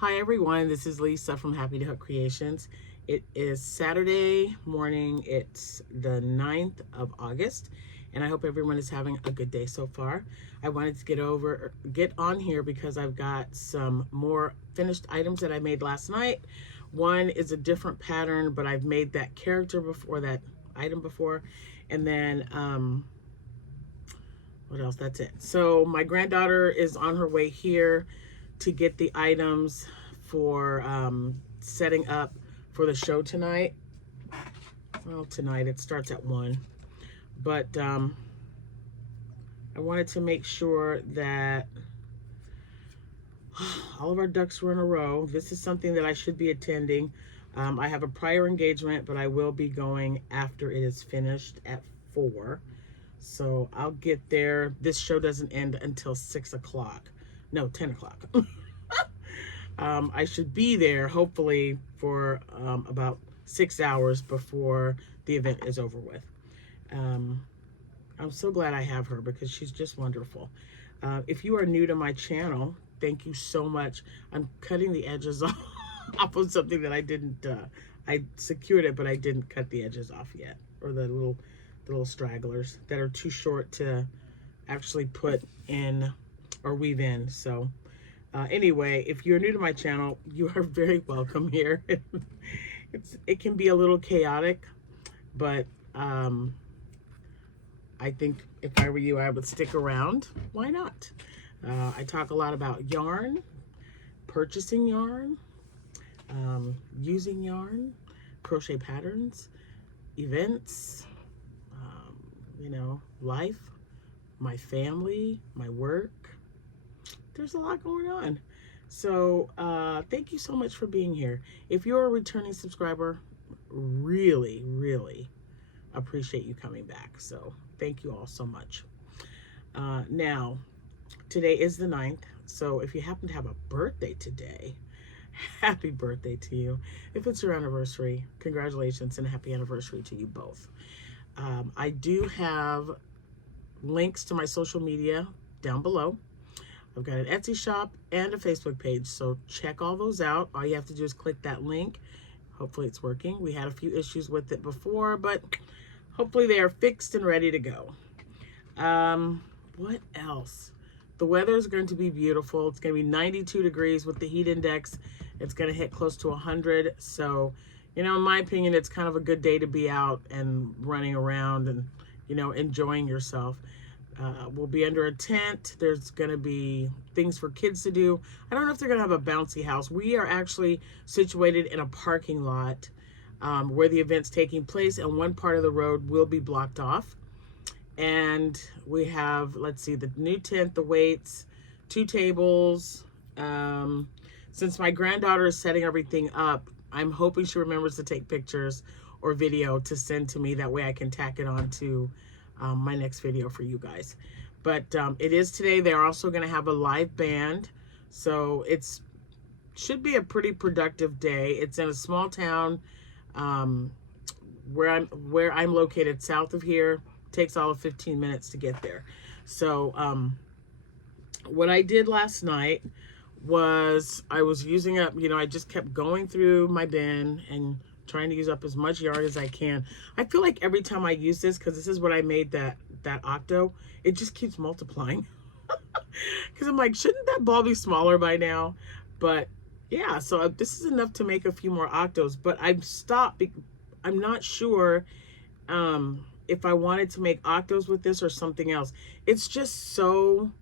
Hi everyone, this is Lisa from Happytohook Creations. It is Saturday morning, it's the 9th of August, and I hope everyone is having a good day so far. I wanted to get on here because I've got some more finished items that I made last night. One is a different pattern, but I've made that character before, that item before, and then what else? That's it. So my granddaughter is on her way here to get the items for setting up for the show tonight. Well, tonight it starts at 1. But I wanted to make sure that all of our ducks were in a row. This is something that I should be attending. I have a prior engagement, but I will be going after it is finished at 4. So I'll get there. This show doesn't end until 6 o'clock. No, 10 o'clock. I should be there hopefully for about 6 hours before the event is over with. I'm so glad I have her because she's just wonderful. If you are new to my channel, thank you so much. I'm cutting the edges off of something that I didn't, I secured it, but I didn't cut the edges off yet, or the little stragglers that are too short to actually put in or weave in. So anyway, if you're new to my channel, you are very welcome here. It can be a little chaotic, but I think if I were you, I would stick around. Why not? I talk a lot about yarn, purchasing yarn, using yarn, crochet patterns, events, you know, life, my family, my work. There's a lot going on. So thank you so much for being here. If you're a returning subscriber, really, really appreciate you coming back. So thank you all so much. Now, today is the 9th. So if you happen to have a birthday today, happy birthday to you. If it's your anniversary, congratulations and happy anniversary to you both. I do have links to my social media down below. I've got an Etsy shop and a Facebook page, so check all those out. All you have to do is click that link. Hopefully it's working. We had a few issues with it before, but hopefully they are fixed and ready to go. What else? The weather is going to be beautiful. It's going to be 92 degrees with the heat index. It's going to hit close to 100. So, you know, in my opinion, it's kind of a good day to be out and running around and, you know, enjoying yourself. We'll be under a tent. There's going to be things for kids to do. I don't know if they're going to have a bouncy house. We are actually situated in a parking lot where the event's taking place, and one part of the road will be blocked off. And we have, let's see, the new tent, the weights, 2 tables. Since my granddaughter is setting everything up, I'm hoping she remembers to take pictures or video to send to me. That way I can tack it on to my next video for you guys. But it is today. They're also going to have a live band, so it's should be a pretty productive day. It's in a small town where I'm located south of here. Takes all of 15 minutes to get there. So what I did last night was I was using up, you know, I just kept going through my bin and trying to use up as much yarn as I can. I feel like every time I use this, because this is what I made that octo, it just keeps multiplying. Because I'm like, shouldn't that ball be smaller by now? But yeah, so this is enough to make a few more octos. But I've stopped. I'm not sure if I wanted to make octos with this or something else. It's just so,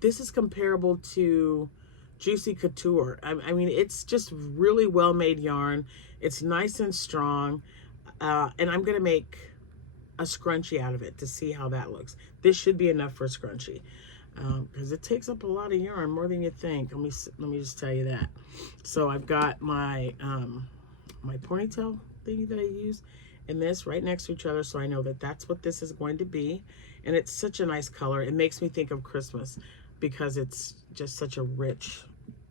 this is comparable to Juicy Couture. I mean, it's just really well-made yarn. It's nice and strong. And I'm going to make a scrunchie out of it to see how that looks. This should be enough for a scrunchie. Because it takes up a lot of yarn, more than you think. Let me just tell you that. So I've got my my ponytail thingy that I use and this right next to each other, so I know that that's what this is going to be. And it's such a nice color. It makes me think of Christmas because it's just such a rich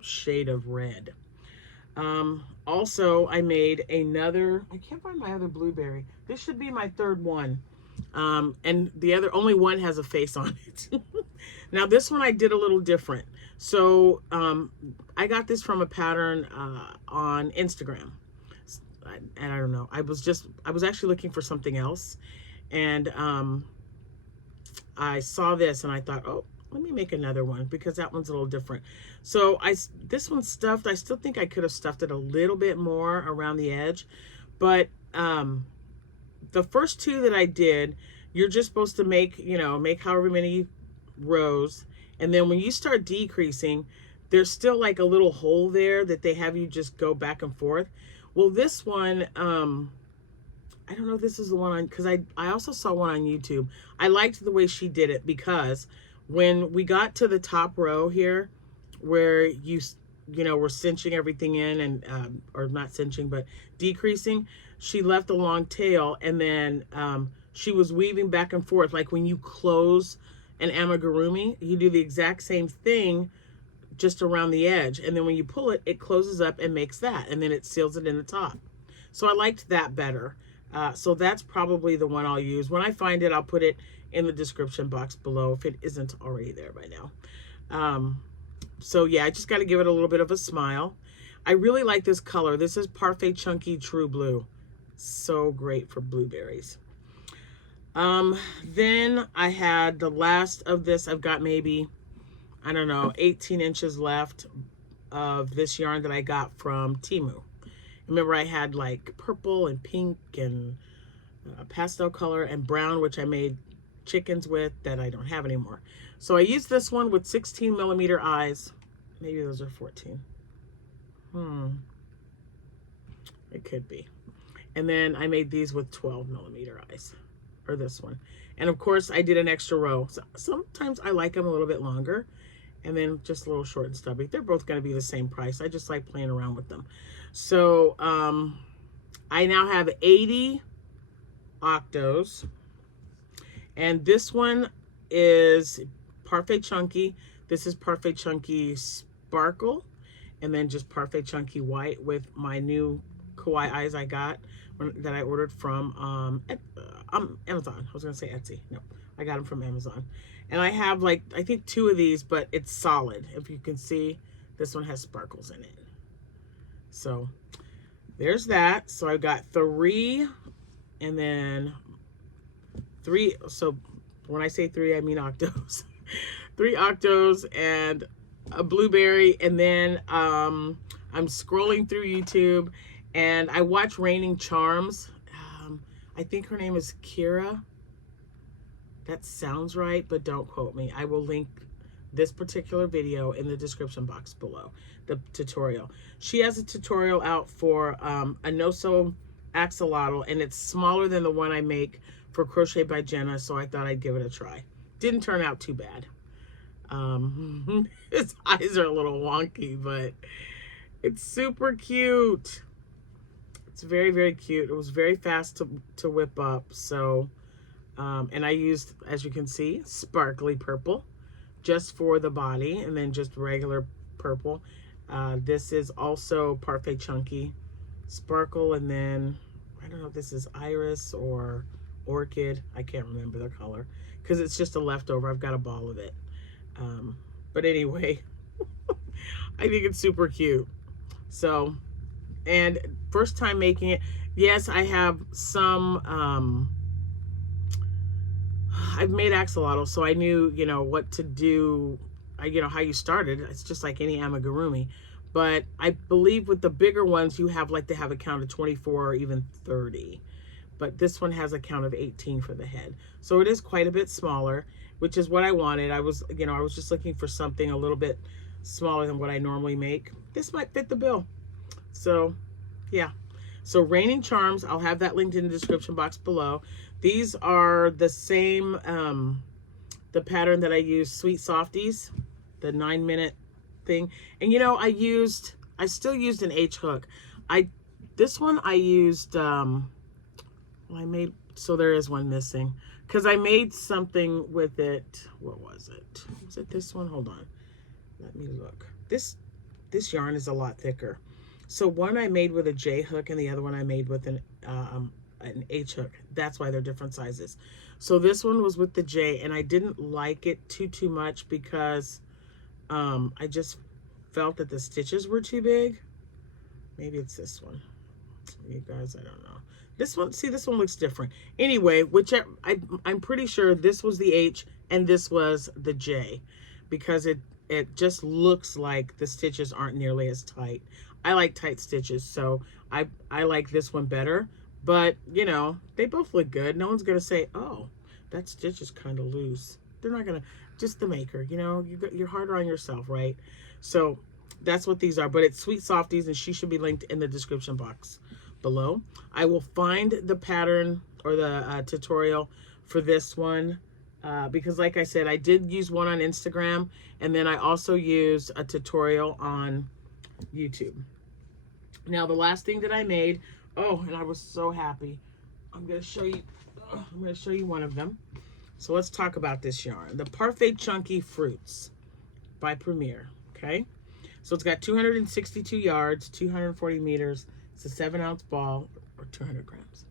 shade of red. Also, I made another, I can't find my other blueberry. This should be my 3rd one. And the other, only one has a face on it. Now this one I did a little different. So I got this from a pattern on Instagram. And I don't know, I was actually looking for something else, and I saw this and I thought, oh, let me make another one because that one's a little different. So this one's stuffed. I still think I could have stuffed it a little bit more around the edge, but the first two that I did, you're just supposed to make, you know, make however many rows, and then when you start decreasing, there's still like a little hole there that they have you just go back and forth. Well, this one, I don't know if this is the one on, because I also saw one on YouTube. I liked the way she did it because when we got to the top row here, where you know, we're cinching everything in and, or not cinching, but decreasing, she left a long tail, and then she was weaving back and forth. Like when you close an amigurumi, you do the exact same thing just around the edge. And then when you pull it, it closes up and makes that, and then it seals it in the top. So I liked that better. So that's probably the one I'll use. When I find it, I'll put it in the description box below if it isn't already there by now. So yeah, I just got to give it a little bit of a smile. I really like this color. This is Parfait Chunky True Blue. So great for blueberries. Then I had the last of this. I've got maybe, I don't know, 18 inches left of this yarn that I got from Temu. Remember, I had like purple and pink and pastel color and brown, which I made chickens with that I don't have anymore. So I used this one with 16 millimeter eyes. Maybe those are 14. It could be. And then I made these with 12 millimeter eyes, or this one. And of course I did an extra row. So sometimes I like them a little bit longer, and then just a little short and stubby. They're both going to be the same price. I just like playing around with them. So I now have 80 octos, and this one is Parfait Chunky. This is Parfait Chunky Sparkle, and then just Parfait Chunky White with my new kawaii eyes I got that I ordered from Amazon. I was gonna say Etsy. No, I got them from Amazon. And I have like, I think 2 of these, but it's solid. If you can see, this one has sparkles in it. So there's that. So I've got 3, and then 3. So when I say 3, I mean octos. 3 octos and a blueberry. And then I'm scrolling through YouTube, and I watch Raining Charms. I think her name is Kira. That sounds right, but don't quote me. I will link this particular video in the description box below, the tutorial. She has a tutorial out for a no-sew axolotl, and it's smaller than the one I make for Crochet by Jenna, so I thought I'd give it a try. Didn't turn out too bad. His eyes are a little wonky, but it's super cute. It's very, very cute. It was very fast to whip up. So, and I used, as you can see, sparkly purple just for the body, and then just regular purple. This is also Parfait Chunky Sparkle, and then I don't know if this is Iris or Orchid. I can't remember the color because it's just a leftover. I've got a ball of it. But anyway, I think it's super cute. So, and first time making it. Yes, I have some, I've made axolotl, so I knew, you know, what to do, you know, how you started. It's just like any amigurumi. But I believe with the bigger ones, you have like to have a count of 24 or even 30. But this one has a count of 18 for the head. So it is quite a bit smaller, which is what I wanted. I was, you know, I was just looking for something a little bit smaller than what I normally make. This might fit the bill. So, yeah. So Raining Charms, I'll have that linked in the description box below. These are the same, the pattern that I use, Sweet Softies, the 9-minute thing. And you know, I still used an H hook. This one I used, well, I made, so there is one missing, because I made something with it. What was it? Was it this one? Hold on. Let me look. This yarn is a lot thicker. So one I made with a J hook, and the other one I made with an H hook. That's why they're different sizes. So this one was with the J, and I didn't like it too much because I just felt that the stitches were too big. Maybe it's this one. You guys, I don't know. This one, see, this one looks different. Anyway, whichever, I'm pretty sure this was the H and this was the J, because it just looks like the stitches aren't nearly as tight. I like tight stitches, so I like this one better. But, you know, they both look good. No one's going to say, oh, that stitch is kind of loose. They're not going to, just the maker, you know, you're harder on yourself, right? So that's what these are. But it's Sweet Softies, and she should be linked in the description box below. I will find the pattern or the tutorial for this one because, like I said, I did use one on Instagram, and then I also used a tutorial on YouTube. Now, the last thing that I made, oh, and I was so happy. I'm going to show you one of them. So let's talk about this yarn, the Parfait Chunky Fruits by Premier. Okay, so it's got 262 yards, 240 meters. It's a 7-ounce ball, or 200 grams.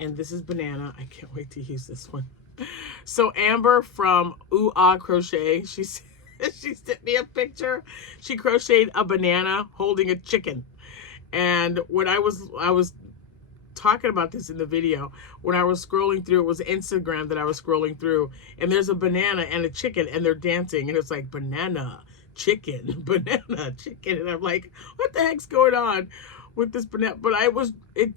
And this is banana. I can't wait to use this one. So Amber from Crochet, she sent me a picture. She crocheted a banana holding a chicken. And when I was talking about this in the video, when I was scrolling through, it was Instagram that I was scrolling through, and there's a banana and a chicken, and they're dancing, and it's like banana, chicken, banana, chicken, and I'm like, what the heck's going on with this banana? But I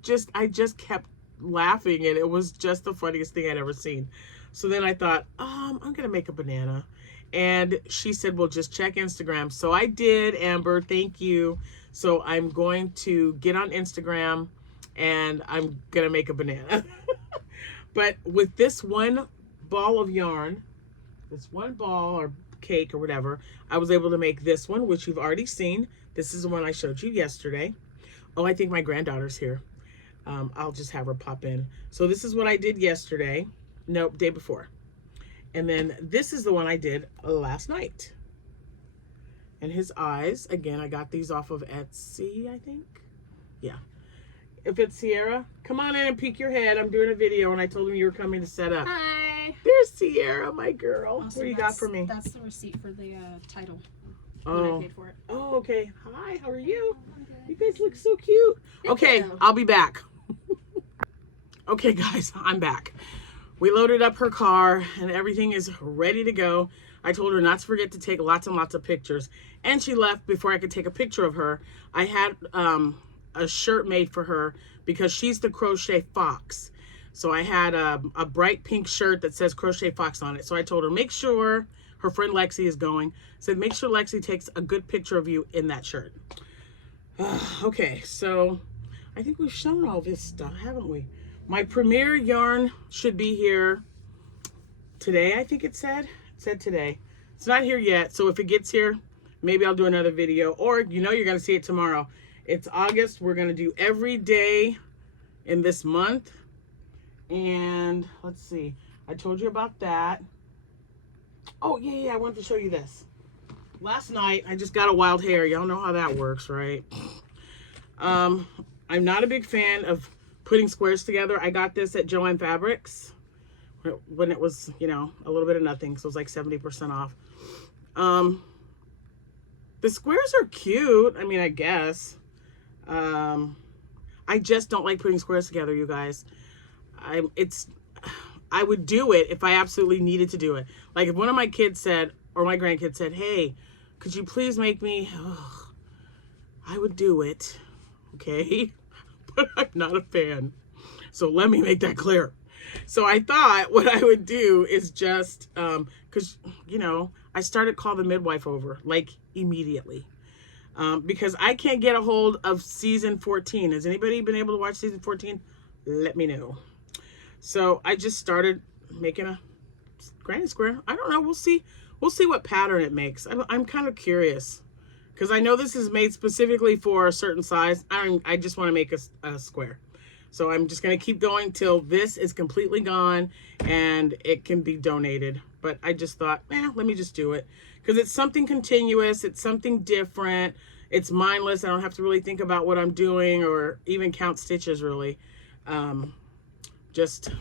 just kept laughing, and it was just the funniest thing I'd ever seen. So then I thought, I'm gonna make a banana, and she said, well, just check Instagram. So I did, Amber, thank you. So I'm going to get on Instagram, and I'm gonna make a banana. But with this one ball of yarn, this one ball or cake or whatever, I was able to make this one, which you've already seen. This is the one I showed you yesterday. Oh, I think my granddaughter's here. I'll just have her pop in. So this is what I did yesterday. Nope, day before. And then this is the one I did last night. And his eyes, again, I got these off of Etsy, I think. Yeah. If it's Sierra, come on in and peek your head. I'm doing a video, and I told him you were coming to set up. Hi. There's Sierra, my girl. Also, what do you got for me? That's the receipt for the title. Oh. I paid for it. Oh, okay. Hi, how are you? You guys look so cute. Okay, you. I'll be back. Okay, guys, I'm back. We loaded up her car, and everything is ready to go. I told her not to forget to take lots and lots of pictures, and she left before I could take a picture of her. I had a shirt made for her because she's the Crochet Fox. So I had a bright pink shirt that says Crochet Fox on it. So I told her, make sure, her friend Lexi is going, said make sure Lexi takes a good picture of you in that shirt. Okay, so I think we've shown all this stuff, haven't we? My Premier yarn should be here today, I think it said. It said today. It's not here yet, so if it gets here, maybe I'll do another video. Or, you know, you're going to see it tomorrow. It's August. We're going to do every day in this month. And let's see. I told you about that. Oh, yeah, I wanted to show you this. Last night, I just got a wild hair. Y'all know how that works, right? I'm not a big fan of putting squares together. I got this at Joann Fabrics when it was, you know, a little bit of nothing. So it was like 70% off. The squares are cute. I mean, I guess. I just don't like putting squares together, you guys. I would do it if I absolutely needed to do it. Like if one of my kids said, or my grandkids said, hey, could you please make me, I would do it, okay? But I'm not a fan. So let me make that clear. So I thought what I would do is just, because, you know, I started Call the Midwife over, like, immediately. Because I can't get a hold of season 14. Has anybody been able to watch season 14? Let me know. So I just started making a granny square. I don't know. We'll see. We'll see what pattern it makes. I'm kind of curious. Because I know this is made specifically for a certain size. I just want to make a square. So I'm just going to keep going till this is completely gone and it can be donated. But I just thought, let me just do it. Because it's something continuous. It's something different. It's mindless. I don't have to really think about what I'm doing or even count stitches, really. Just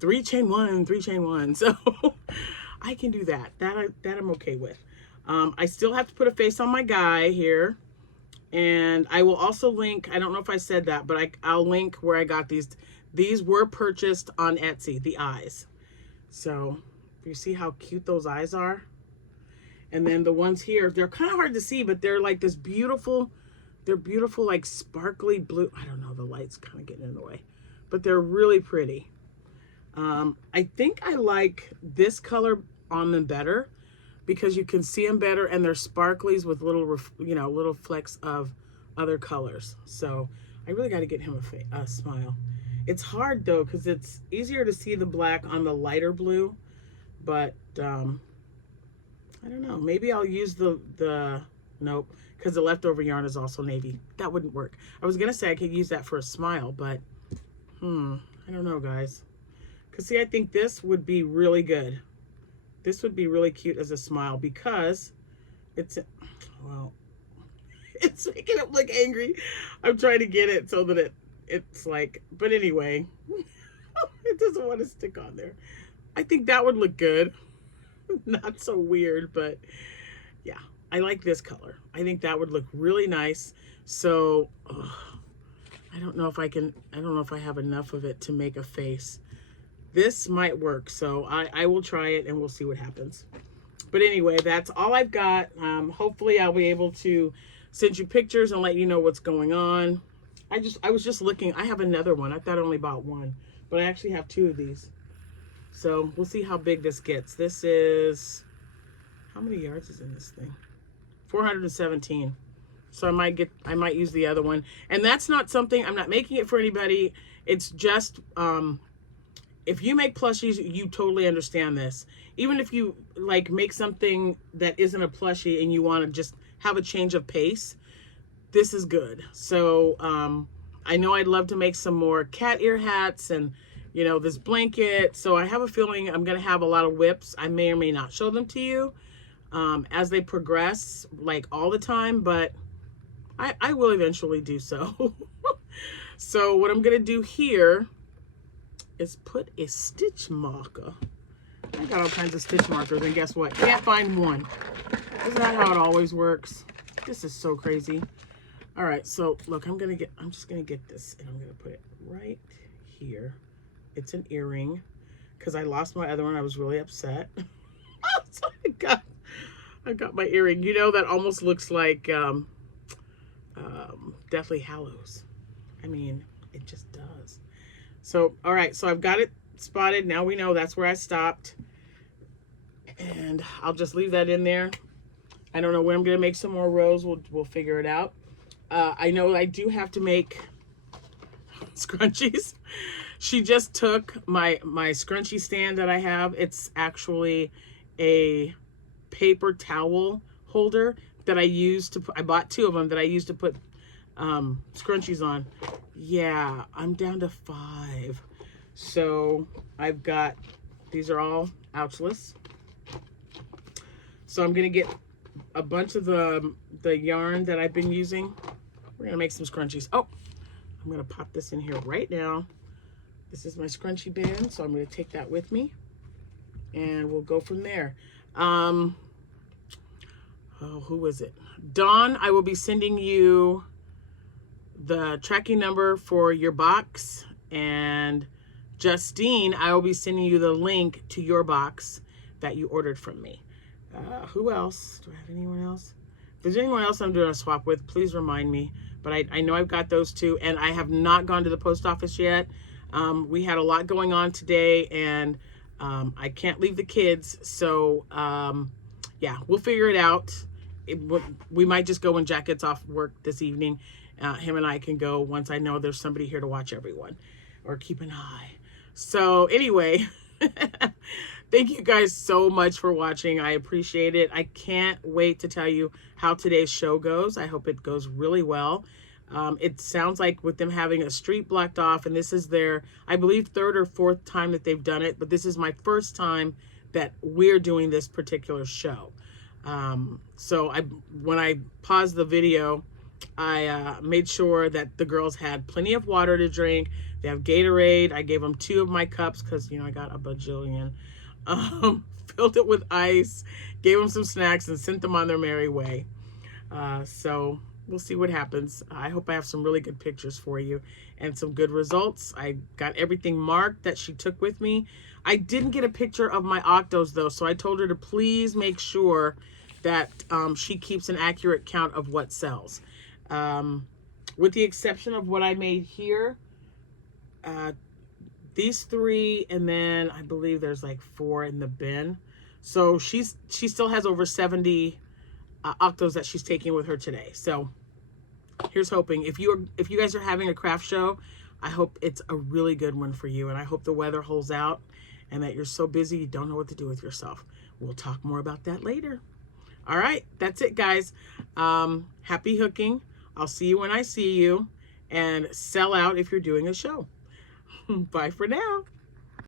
3 chain 1, 3 chain 1. So I can do that. That I'm okay with. I still have to put a face on my guy here. And I will also link, I don't know if I said that, but I'll link where I got these. These were purchased on Etsy, the eyes. So you see how cute those eyes are? And then the ones here, they're kind of hard to see, but they're like this beautiful, they're beautiful, like sparkly blue. I don't know, the light's kind of getting in the way, but they're really pretty. I think I like this color on them better because you can see them better and they're sparklies with little, you know, little flecks of other colors. So I really got to get him a smile. It's hard though, because it's easier to see the black on the lighter blue, but I don't know. Maybe I'll use the nope, because the leftover yarn is also navy. That wouldn't work. I was going to say I could use that for a smile, but I don't know, guys. Because see, I think this would be really good. This would be really cute as a smile because it's, well, it's making him look angry. I'm trying to get it so that it's like, but anyway, it doesn't want to stick on there. I think that would look good. Not so weird, but yeah, I like this color. I think that would look really nice. So I don't know if I don't know if I have enough of it to make a face. This might work, so I will try it and we'll see what happens. But anyway, that's all I've got. Hopefully I'll be able to send you pictures and let you know what's going on. I was just looking. I have another one. I thought I only bought one, but I actually have two of these. So we'll see how big this gets. This is, how many yards is in this thing? 417. So I might use the other one. And that's not something, I'm not making it for anybody. It's just, if you make plushies, you totally understand this. Even if you like make something that isn't a plushie and you want to just have a change of pace, this is good. So I know I'd love to make some more cat ear hats and, you know, this blanket. So I have a feeling I'm going to have a lot of whips. I may or may not show them to you as they progress, like all the time, but I will eventually do so. So what I'm going to do here is put a stitch marker. I got all kinds of stitch markers, and guess what? Can't find one. Isn't that how it always works? This is so crazy. All right, so look, I'm just gonna get this, and I'm gonna put it right here. It's an earring, because I lost my other one. I was really upset. So I got my earring. You know, that almost looks like Deathly Hallows. I mean, it just does. So, all right, so I've got it spotted. Now we know that's where I stopped. And I'll just leave that in there. I don't know when I'm going to make some more rows. We'll figure it out. I know I do have to make scrunchies. She just took my scrunchie stand that I have. It's actually a paper towel holder that I used to put, I bought two of them that I used to put scrunchies on. Yeah, I'm down to 5. So I've got, these are all ouchless. So I'm gonna get a bunch of the yarn that I've been using. We're gonna make some scrunchies. Oh, I'm gonna pop this in here right now. This is my scrunchie band, so I'm gonna take that with me and we'll go from there. Oh, who was it? Dawn, I will be sending you the tracking number for your box, and Justine, I will be sending you the link to your box that you ordered from me. Who else? Do I have anyone else? If there's anyone else I'm doing a swap with, please remind me. But I know I've got those two, and I have not gone to the post office yet. We had a lot going on today, and I can't leave the kids. So yeah, we'll figure it out. We might just go when Jack gets off work this evening. Him and I can go once I know there's somebody here to watch everyone or keep an eye. So anyway, thank you guys so much for watching. I appreciate it. I can't wait to tell you how today's show goes. I hope it goes really well. It sounds like with them having a street blocked off, and this is their, I believe, 3rd or 4th time that they've done it, but this is my first time that we're doing this particular show. So when I paused the video, I made sure that the girls had plenty of water to drink. They have Gatorade. I gave them 2 of my cups because, you know, I got a bajillion. filled it with ice, gave them some snacks, and sent them on their merry way. So we'll see what happens. I hope I have some really good pictures for you and some good results. I got everything marked that she took with me. I didn't get a picture of my octos though, so I told her to please make sure that she keeps an accurate count of what sells. With the exception of what I made here, these 3, and then I believe there's like 4 in the bin. So she still has over 70 octos that she's taking with her today. So here's hoping. If you guys are having a craft show, I hope it's a really good one for you, and I hope the weather holds out and that you're so busy you don't know what to do with yourself. We'll talk more about that later. All right, that's it, guys. Happy hooking. I'll see you when I see you, and sell out if you're doing a show. Bye for now.